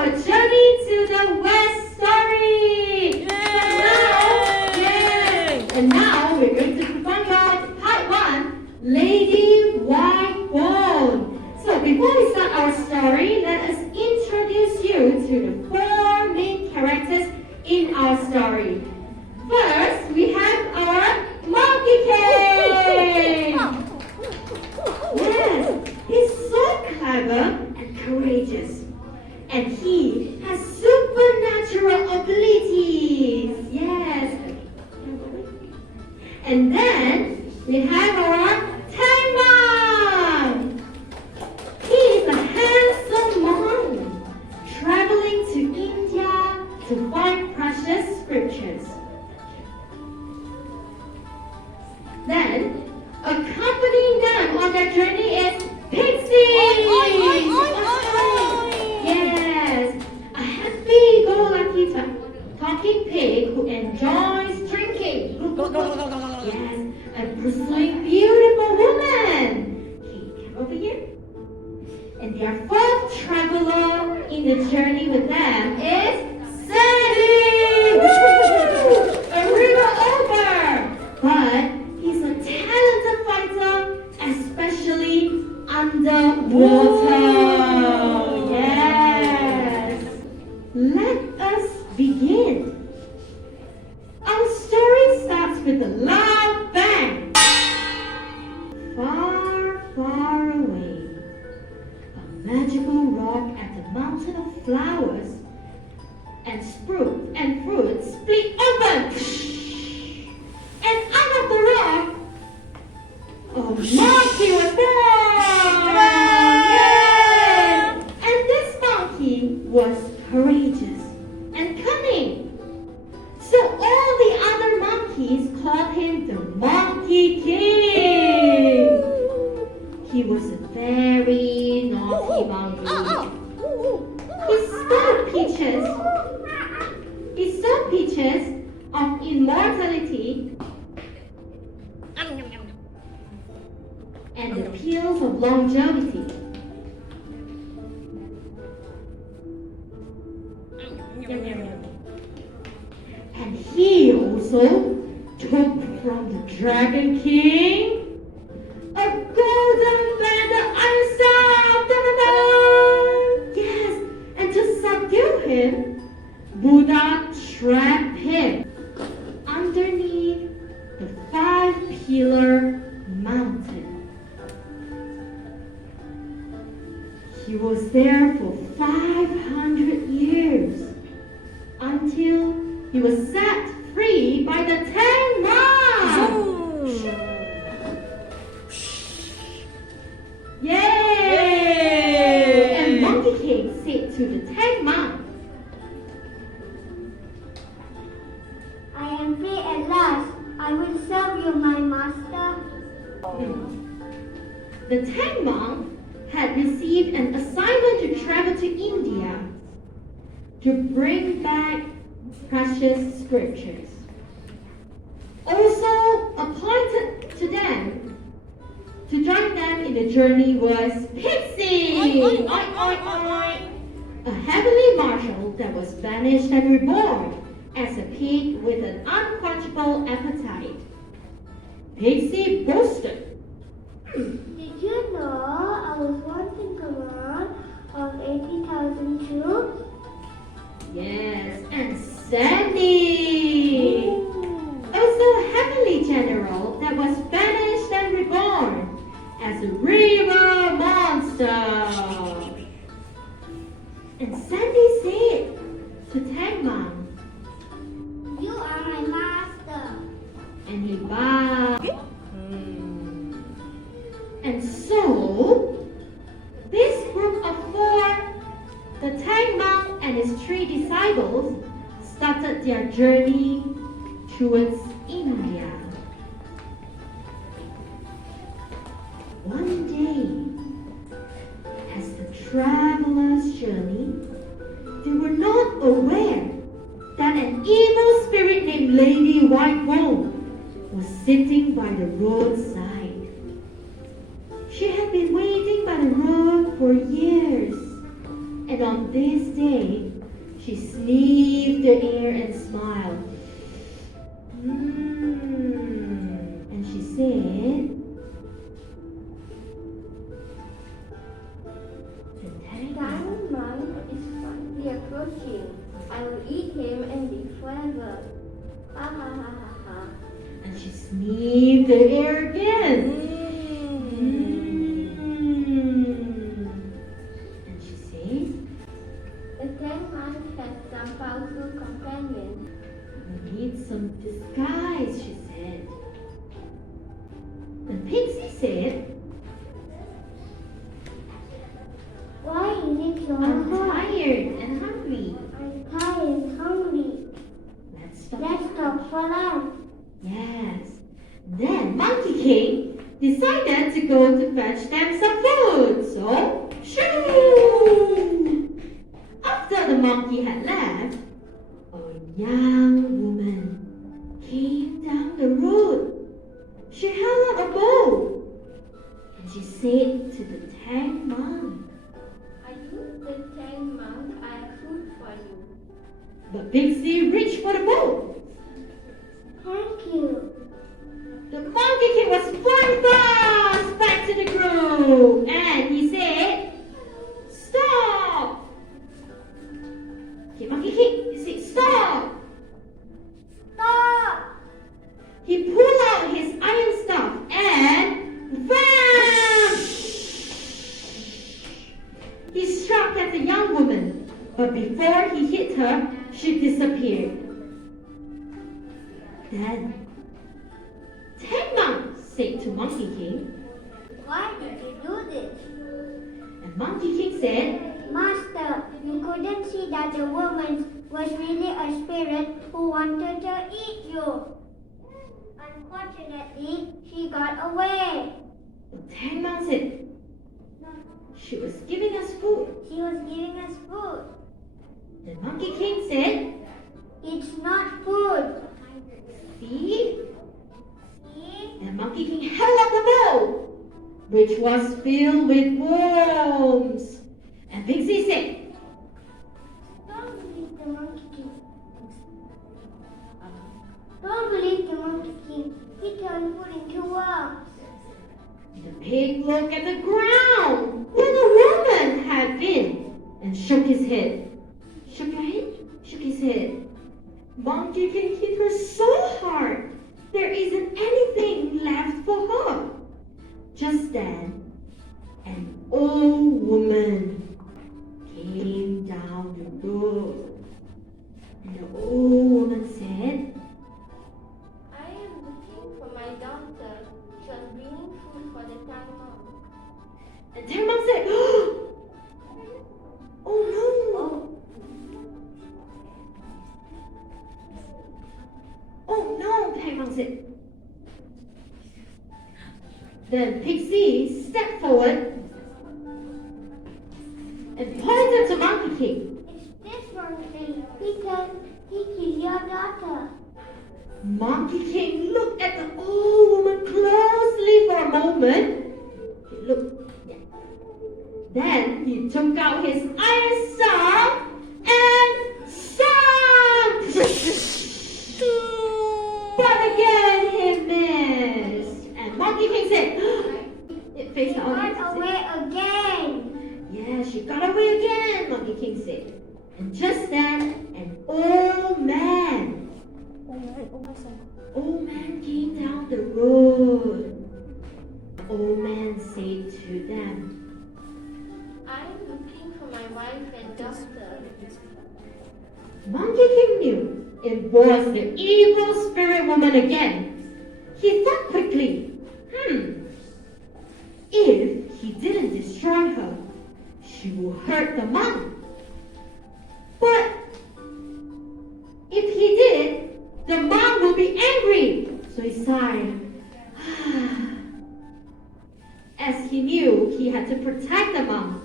our journey to the West story. And now we're going to find out part 1, Lady Whitebone. So before we start our story, let us introduce you to the 4 main characters in our story. First, we have our Monkey King. Yes, he's so clever and courageous. And he has supernatural abilities. Yes. And then we have our Tang monk. He is a handsome monk traveling to India to find precious scriptures. Then, accompanying them on their journey is Pigsy. Yes, a happy-go-lucky talking pig who enjoys drinking. Yes, and pursuing beautiful women. Okay, come over here. And their 4th traveler in the journey with them is Sandy. A river over. But he's a talented fighter, especially underwater. Yes. Let us begin. Our story starts with a loud bang. Far, far away, a magical rock at the mountain of flowers and fruit split open. And out of the rock, a monkey was born! Yay! And this monkey was courageous and cunning. So all the other monkeys called him the Monkey King. He was a very naughty monkey. He stole peaches of immortality and the pills of longevity. And he also took from the Dragon King a golden banded iron staff. Yes, and to subdue him, Buddha trapped him underneath the 5-pillar mountain. He was there for 500 years until he was set free by the Tang monk. Yay! And Monkey King said to the Tang monk, I am free at last. I will serve you, my master. The Tang monk had received an assignment to travel to India to bring back precious scriptures. Also appointed to them to join them in the journey was Pigsy, a heavenly marshal that was banished and reborn as a pig with an unquenchable appetite. Pigsy boasted, Did you know I was once in command of 80,000 troops? Yes, and Sandy, also a heavenly general that was banished and reborn as a river monster. And Sandy said to Tang monk, You are my master. and he bowed. And so, this group of 4, the Tang monk and his 3 disciples, started their journey towards India. One day, as the travelers journeyed, they were not aware that an evil spirit named Lady Whitebone was sitting by the roadside. She had been waiting by the road for years and And on this day, she sniffed the air and smiled. And she said, The tiny monk is finally approaching. I will eat him and live forever. Ha ha ha ha ha. and she sniffed the air again. And she said, The Tang monk has some powerful companions. we need some disguise, she said. And Pigsy said, Why is it so I'm hot? tired and hungry. I'm tired and hungry. Let's stop. Let's stop for lunch. Yes. Then Monkey King decided to go to fetch them some food. So, shoo! After the monkey had left, a young woman came down the road. She held up a bowl and she said to the Tang monk, Are you the Tang monk? I have food for you. but Pigsy reached for the bowl. Thank you. The Monkey King was flying fast back to the group and he said, Stop! Okay, Monkey King, he said, Stop! Stop! He pulled out his iron staff and wham! He struck at the young woman, but before he hit her, she disappeared. Then Tang Monk said to Monkey King, Why did you do this? and Monkey King said, Master, you couldn't see that the woman was really a spirit who wanted to eat you. Unfortunately, she got away. but Tang Monk said, she was giving us food. She was giving us food. The Monkey King said, It's not food. see? See? And Monkey King held up the bowl, which was filled with worms. And Pigsy said, Don't believe the monkey king. Don't believe the monkey king. He turned food into worms. the pig looked at the ground where the woman had been and shook his head. Shook your head? Shook his head. Monkey King hit her so hard, there isn't anything left for her. Just then, an old woman came down the road. And the old woman said, I am looking for my daughter. She was bringing food for the Tang monk. and Tang Monk said, oh no! Oh no, Tang Monk said. Then Pigsy stepped forward and pointed to Monkey King. It's this monkey. He killed your daughter. Monkey King looked at the old woman closely for a moment. He looked. Yeah. Then he took out his iron staff and stabbed. But again he missed. And Monkey King said, it faced the audience. Got away again. Yeah, she got away again, Monkey King said. And just then, an old man came down the road. The old man said to them, I'm looking for my wife and daughter. Monkey King knew it was the evil spirit woman again. He thought quickly, if he didn't destroy her, she will hurt the monk. But if he did, the monk will be angry. So he sighed. As he knew he had to protect the monk.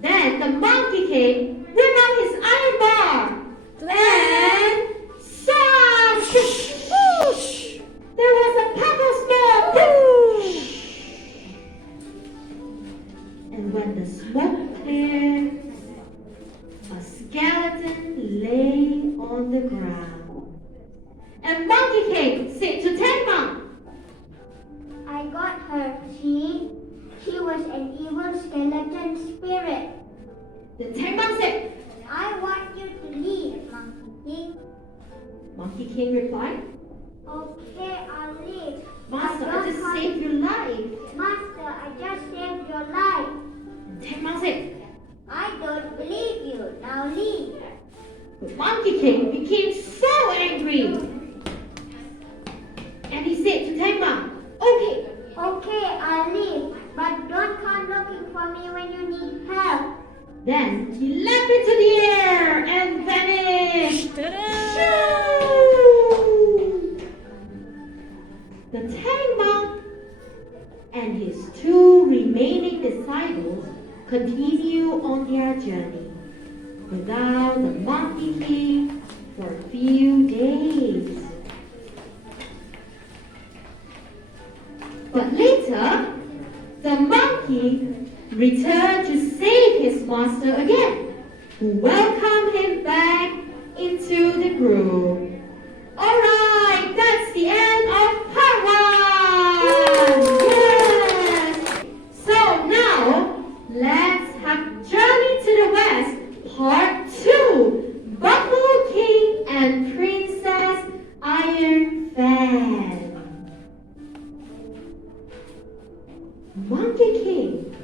Then the monkey king whipped out his iron bar and saw. There was a puff of smoke. And when the smoke cleared, skeleton lay on the ground. And Monkey King said to Tang Monk, I got her, see? She was an evil skeleton spirit. Then Tang Monk said, I want you to leave, Monkey King. Monkey King replied, Okay, I'll leave. Master, I just saved your life. Master, I just saved your life. And Tang Monk said, I don't believe you. Now leave. but Monkey King became so angry. And he said to Tang Monk, okay, Okay, I'll leave. But don't come looking for me when you need help. then he leapt into the air and vanished. Shoo! The Tang Monk and his two remaining disciples continue on their journey without the Monkey King for a few days. But later, the monkey returned to save his master again, who welcomed him back into the group. Alright, that's the end of part 1! Yes! So now, let's have Journey to the West, part 2, Buffalo King and Princess Iron Fan. Monkey King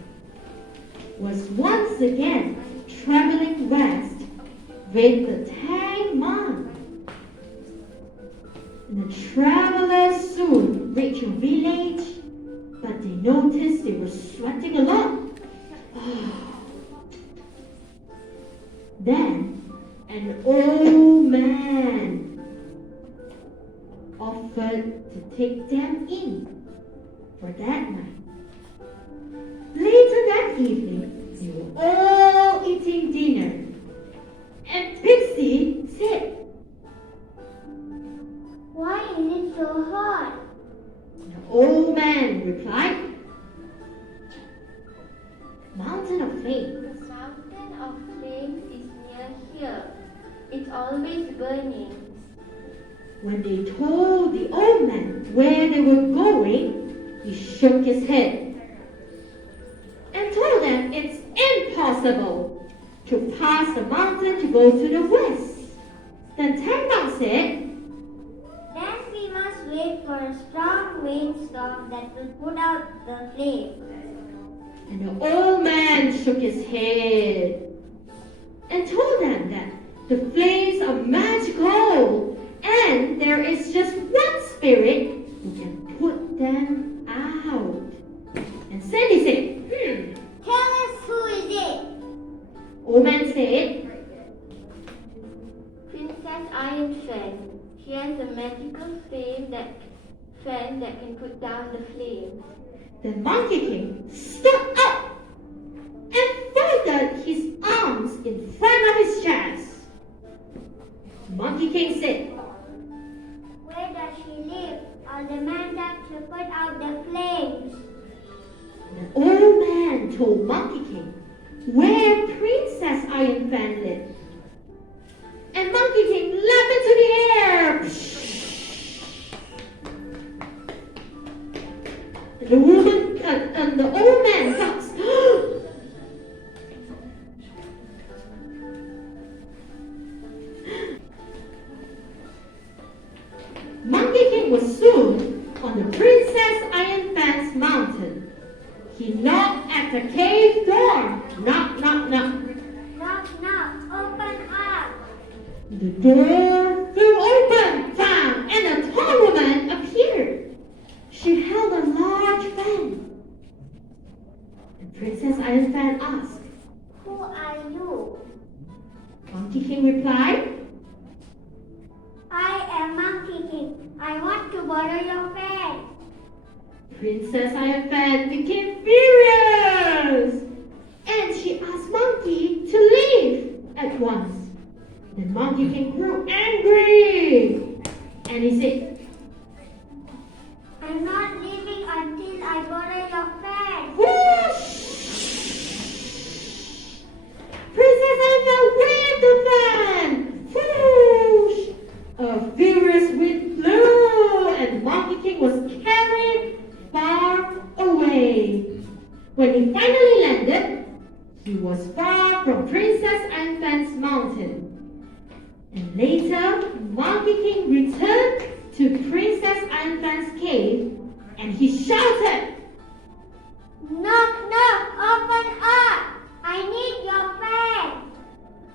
was once again traveling west with the Tang Monk. And the travelers soon reached a village, but they noticed they were sweating a lot. Then an old man offered to take them in for that night. Later that evening, they were all eating dinner. And Pigsy said, Why is it so hot? the old man replied, Mountain of Flame. The mountain of flames is near here. It's always burning. When they told the old man where they were going, he shook his head and told them it's impossible to pass the mountain to go to the west. Then Tang Monk said, Then we must wait for a strong windstorm that will put out the flame. and the old man shook his head and told them that the flames are magical and there is just one spirit who can put them out. And Sandy said, Tell us who is it? Old man said, Princess Iron Fan. She has a magical fan that can put down the flames. the Monkey King stood up and folded his arms in front of his chest. Monkey King said, Where does she live? Or the man that to put out the flames? the old man told Monkey King where Princess Iron Fan lived. And Monkey King leapt into the air. And the woman and the old man gasped. Monkey King was soon on the Princess Iron Fan's mountain. He knocked at the cave door. Knock, knock, knock. Knock, knock, open up. The door flew open, bang, and a tall woman appeared. She held a large fan. And Princess Iron Fan asked, Who are you? Monkey King replied, I am Monkey King. I want to borrow your fan. Princess Iron Fan became furious. And she asked Monkey to leave at once. Then Monkey King grew angry. And he said, I'm not leaving until I borrow your fan. whoosh! Princess Iron Fan waved the When he finally landed, he was far from Princess Anfan's mountain. And later, Monkey King returned to Princess Anfan's cave and he shouted, Knock, knock, open up! I need your fan!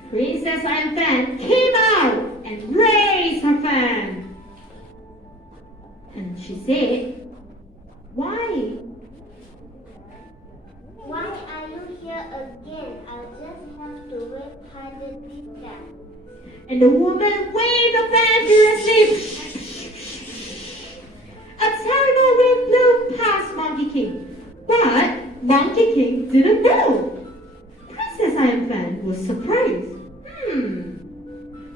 Princess Anfan came out and raised her fan. And she said, Why? Why are you here again? I'll just have to wait by the distance. And the woman waved the fan furiously. A terrible wind blew past Monkey King, but Monkey King didn't move. Princess Anfan was surprised.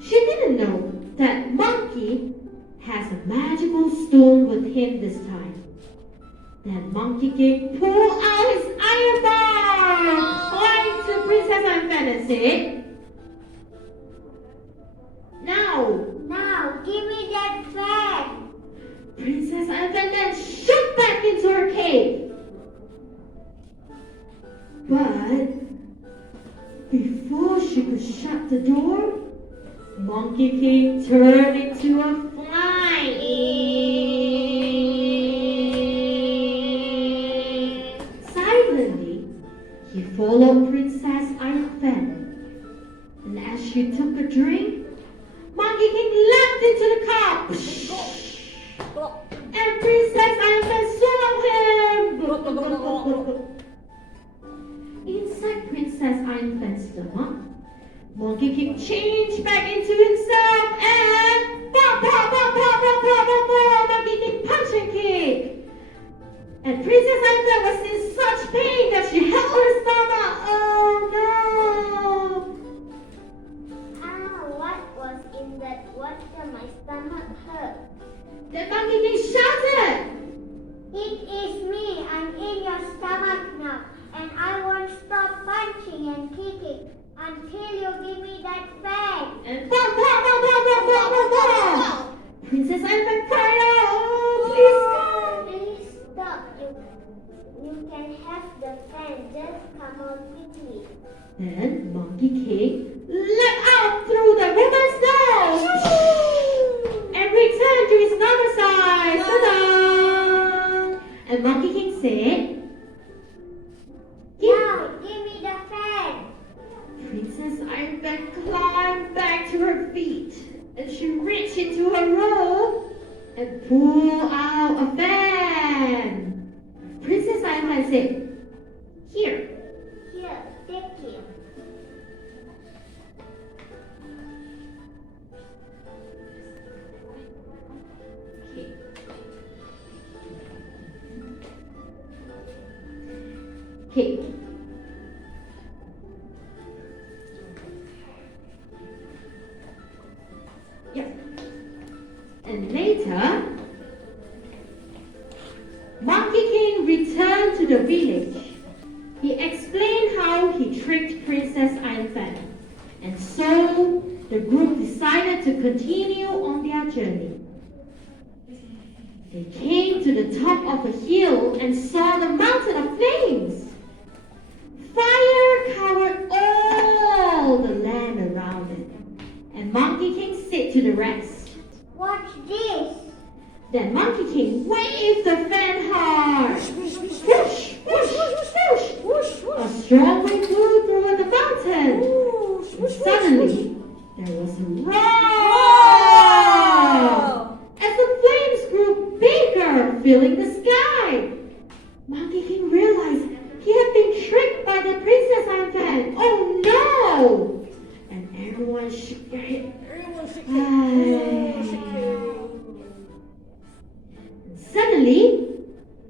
She didn't know that Monkey has a magical stone with him this time. Then Monkey King pulled out his iron bar, pointed to Princess Anfan and said, Now, give me that fan! Princess Anfan then shot back into her cave. But before she could shut the door, Monkey King turned into a fly. Silently, he followed Princess Anfan. And as she took a drink, Monkey King leapt into the cup. And Princess Anfan swallowed him. Inside Princess Anfan's stomach, Monkey King changed back into himself and Monkey King punch and kick. And Princess Anfan was in such pain that she held her stomach. Oh no! What was in that water? My stomach hurt. Then Monkey King shouted, It is me. I'm in your stomach now. And I won't stop punching and kicking until you give me that fan. And Princess Anfan cried out, Please stop. You can have the fan. Just come on quickly. Then Monkey King leapt out through the woman's nose and returned to his normal size. Ta-da! And Monkey King said, Now, give me the fan. Princess Anfan climbed back to her feet and she reached into her robe and pulled out a fan. Princess Anfan said, Here. Here, take it. Okay. Yep. And later, Monkey King returned to the village. He explained how he tricked Princess Anfan. And so, the group decided to continue on their journey. They came to the top of a hill and saw the mountain of flames. Fire covered all the land around it. And Monkey King said to the rest, Watch this. Then Monkey King waved the fan hard. Whoosh, whoosh, whoosh, whoosh. A strong wind blew through the mountain. And suddenly, there was a roar as the flames grew bigger, filling the sky. Monkey King realized he had been tricked by the Princess Anfan. Oh no! And everyone shook their head. Suddenly,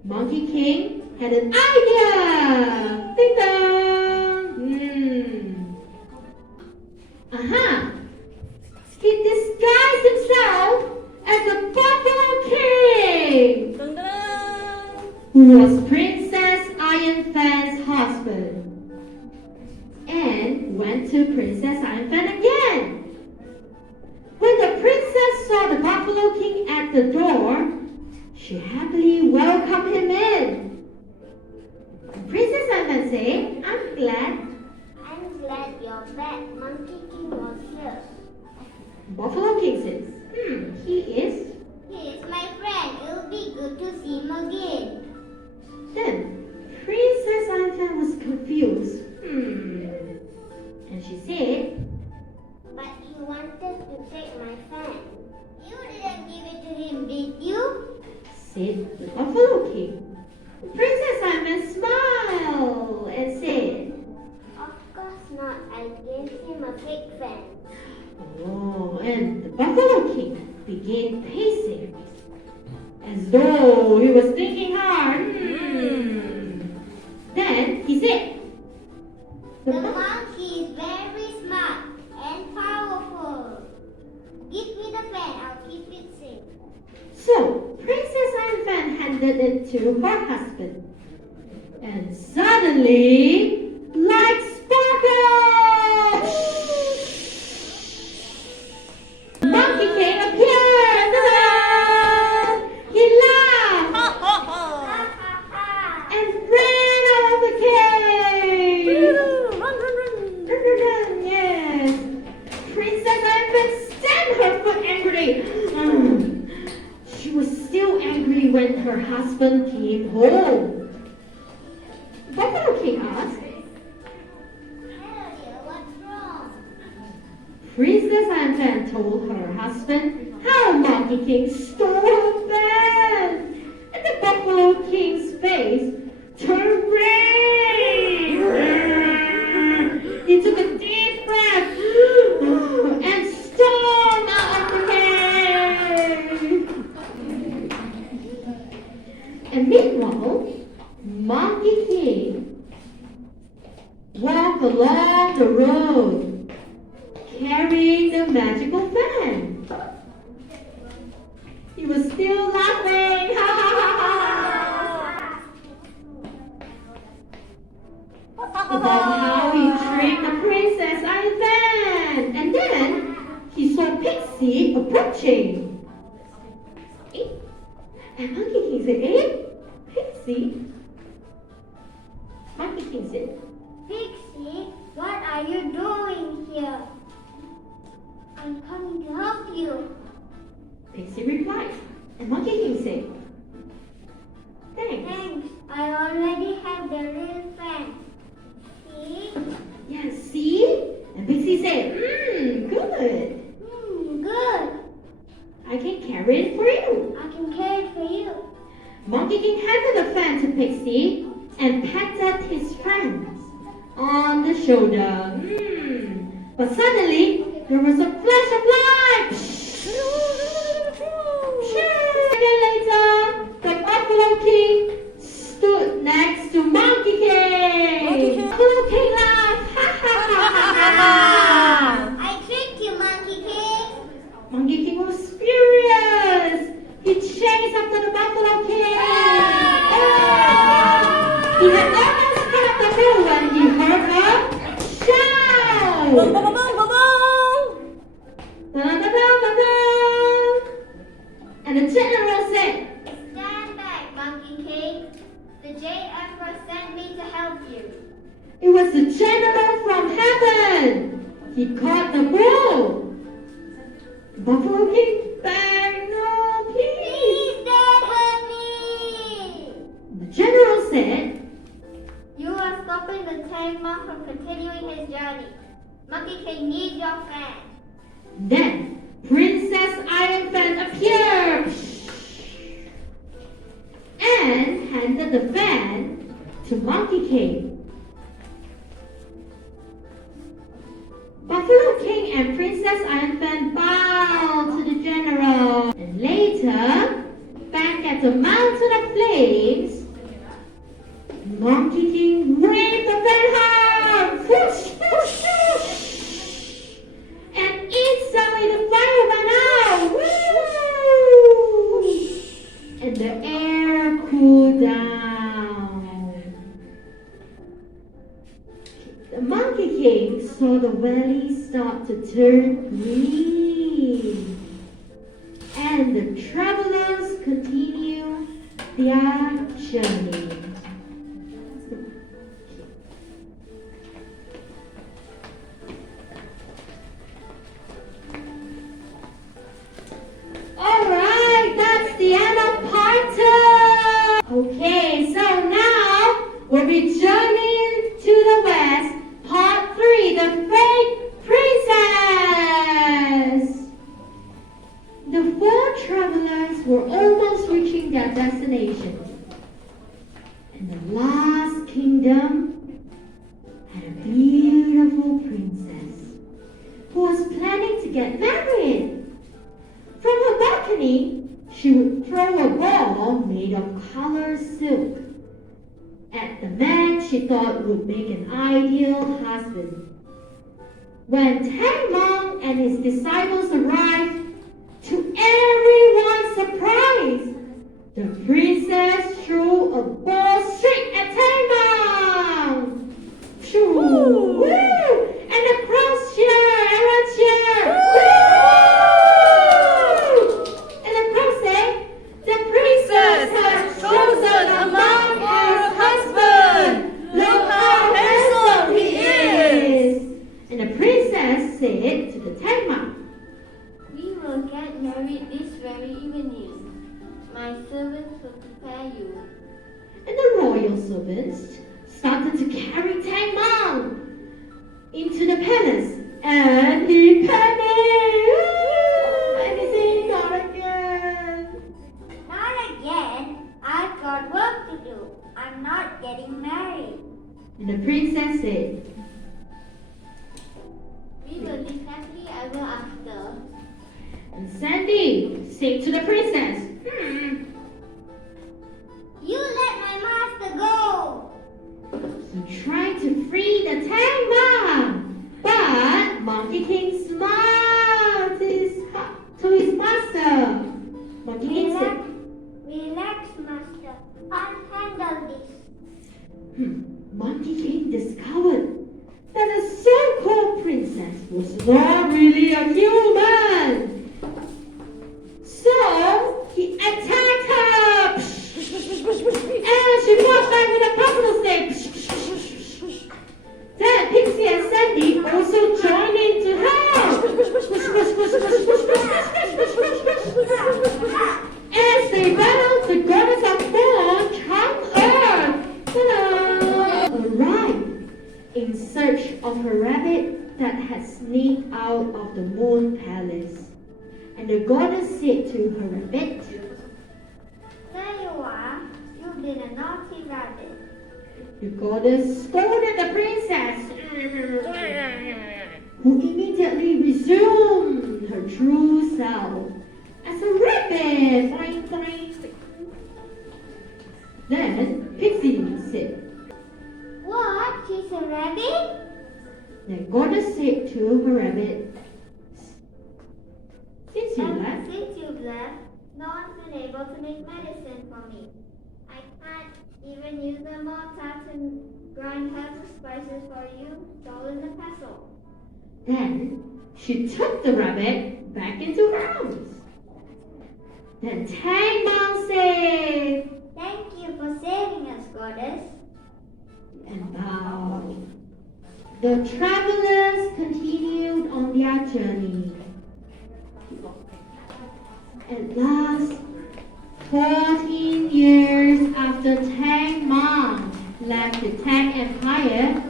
Monkey King had an idea. Ding dong! He disguised himself as the Buffalo King, who was Princess Anfan's husband, and went to Princess Anfan again. When the princess saw the Buffalo King at the door, she happily welcomed him in. Princess say, I'm glad. I'm glad your bad Monkey King was here. Buffalo King says, he is. He is my friend. It will be good to see him again. Then Princess Anfan was confused. And she said, But he wanted to take my fan. You didn't give it to him, did you? Said the Buffalo King. Princess Anfan smiled and said, Of course not. I gave him a fake fan. Oh, and the Buffalo King began pacing as though he was thinking hard. Then he said, The monkey is very smart and powerful. Give me the fan. I'll keep it safe. So, Princess Anfan handed it to her husband. And suddenly, light sparkled! Monkey King appeared! Ta-da! He laughed and ran out of the cave! Run, yes! Princess Anfan stamped her foot angrily. She was still angry when her husband came home. Buffalo King asked, Hello dear, what's wrong? Princess Anfan told her husband how Monkey King stole her fan. And the Buffalo King's face turned red. He took a deep breath and stormed out of the cave. And meanwhile, Monkey King walked along the road, carrying the magical fan. He was still laughing, ha ha ha ha, about how he tricked the Princess Anfan. And then he saw Pigsy approaching. And Monkey King said, Pigsy? Monkey King said, Pigsy, what are you doing here? I'm coming to help you. Pigsy replied. And Monkey King said, Thanks. Thanks, I already have the real fan. See? Yes, see? And Pigsy said, good. Good. I can carry it for you. I can carry it for you. Monkey King handed the fan to Pigsy and patted his friends on the shoulder. But suddenly, there was a flash of light. Second later, the Buffalo King stood next to Monkey King. Buffalo King laughed. Ha ha ha ha. I tricked you, Monkey King. Monkey King was furious. He chased after the Buffalo King. He had almost cut the road when he heard a shout. Da-da-da-da-da. And the general said, Stand back, Monkey King. The Jade Emperor sent me to help you. it was the general from heaven. He caught the bull. Buffalo King begged, no, please. Please don't hurt me. The general said, You are stopping the Tang monk from continuing his journey. Monkey King needs your fan. Then Princess Anfan appeared and handed the fan to Monkey King. Buffalo King and Princess Anfan bowed to the general. And later, back at the Mountain of Flames, Monkey King waved the fan hard. Whoosh, whoosh, whoosh. And instantly the fire went out. Woo! And the air cooled down. The Monkey King saw the valley start to turn green. And the travelers continue their journey. the West, Part 3, The Fake Princess! The four travelers were almost reaching their destination. And the last kingdom had a beautiful princess who was planning to get married. From her balcony, she would throw a ball made of colored silk at the man she thought would make an ideal husband. When Tang and his disciples arrived, to everyone's surprise, the princess threw a ball straight at Tang. Woo! Woo! And the crowd cheered, everyone cheered. Woo! And the crowd said, the princess has chosen a man for her husband. Look how handsome he is. And the princess said to the Tang, we will get married this very evening. My servants will prepare you. And the royal servants started to carry Tang into the palace. And he panicked. And he said, not again. Not again. I've got work to do. I'm not getting married. And the princess said, We will live happily ever after. and Sandy said to the princess, You let my master go. He tried to free the Tang, but Monkey King smiled to his master. Monkey King said, Relax, master. I'll handle this. Monkey King discovered that the so-called princess was not really a human. So he attacked her, and she fought back with a buffalo stick. Then Pigsy and Sandy also joined in to help. As they battled, the goddess of dawn, Tang arrived in search of her rabbit that had sneaked out of the moon palace. And the goddess said to her rabbit, There you are. You've been a naughty rabbit. the goddess scolded the princess, who immediately resumed her true self as a rabbit. Boing, boing. Then Pigsy said, What? She's a rabbit? the goddess said to her rabbit, Since you left, Since you've left, no one's been able to make medicine for me. I can't even use the mortar to grind herbs and spices for you, stolen the pestle. then she took the rabbit back into her arms. Then Tang said, Thank you for saving us, goddess. and bowed. The travelers continued on their journey. At last, 14 years after Tang left the Tang Empire,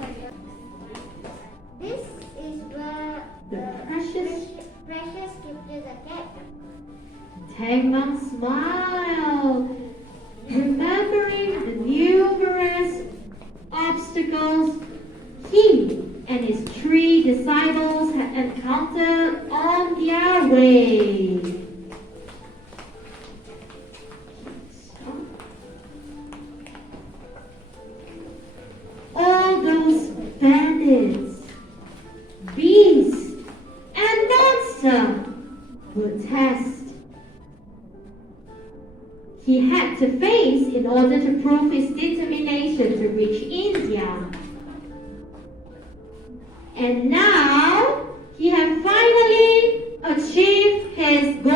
This is where the precious precious scriptures are kept. Tang smiled, remembering the numerous obstacles he and his 3 disciples had encountered on their way. All those bandits, beasts, and monsters were tests he had to face in order to prove his determination to reach India. And now he had finally achieved his goal.